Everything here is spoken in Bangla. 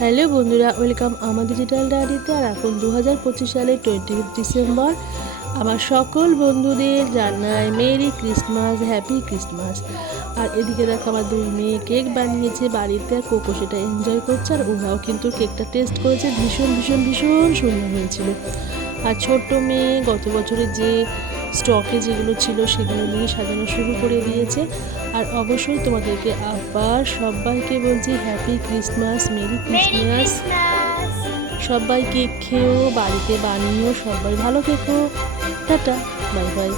হ্যালো বন্ধুরা, ওয়েলকাম আমার ডিজিটাল ডায়েরিতে। আর এখন 2025 সালের 20 ডিসেম্বর। আমার সকল বন্ধুদের জানাই মেরি ক্রিসমাস, হ্যাপি ক্রিসমাস। আর এদিকে দেখো আমার দুই মেয়ে কেক বানিয়েছে বাড়িতে, আর কোকো সেটা এনজয় করছে। আর ওরাও কিন্তু কেকটা টেস্ট করেছে, ভীষণ ভীষণ ভীষণ সুন্দর হয়েছিল। আর ছোট্ট মেয়ে গত বছরে যে স্টকে যেগুলো ছিল সেগুলো নিয়ে সাজানো শুরু করে দিয়েছে। আর অবশ্যই তোমাদেরকে আবার সবাইকে বলছি হ্যাপি ক্রিসমাস, মেরি ক্রিসমাস। সবাই কেক খেয়েও, বাড়িতে বানিয়েও সবাই ভালো থেকো। Tata, bye bye.